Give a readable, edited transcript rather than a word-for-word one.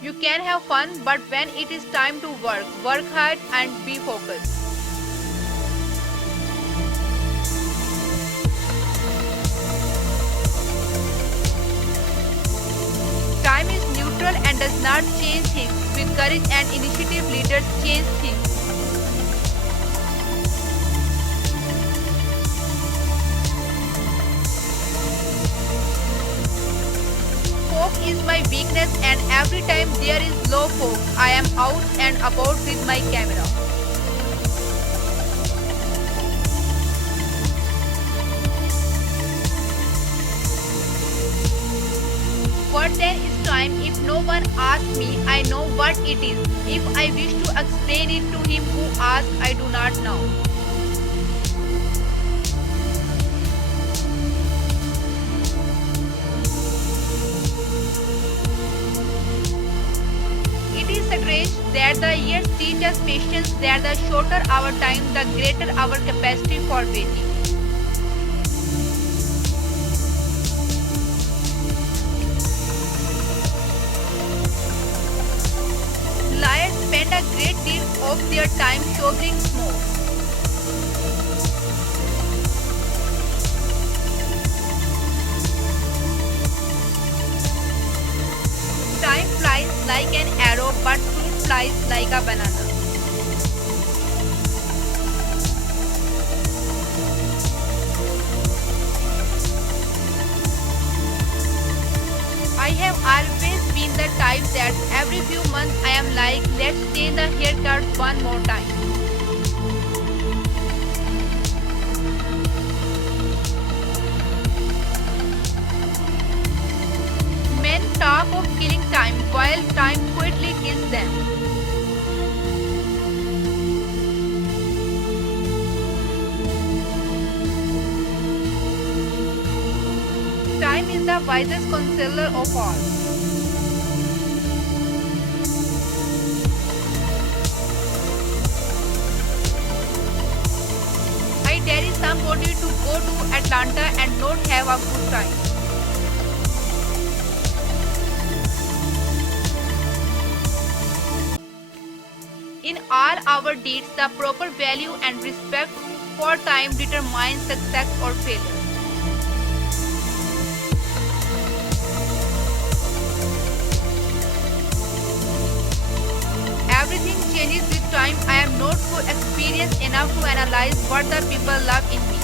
You can have fun, but when it is time to work, work hard and be focused. Time is neutral and does not change things. With courage and initiative, leaders change things. Fog is my weakness, and every time there is low fog, I am out and about with my camera. What then is time? If no one asks me, I know what it is. If I wish to explain it to him who asks, I do not know. It is strange that the years teach us patience, that the shorter our time, the greater our capacity for waiting. Liars spend a great deal of their time shoveling smoke. Time flies like an arrow, but fruit flies like a banana. I have always been the type that every few months I am like, let's change the haircut one more time. Men talk of killing time while time quietly kills them. Time is the wisest counselor of all. I dare somebody to go to Atlanta and not have a good time. In all our deeds, the proper value and respect for time determines success or failure. Everything changes with time. I am not so experienced enough to analyze what the people love in me.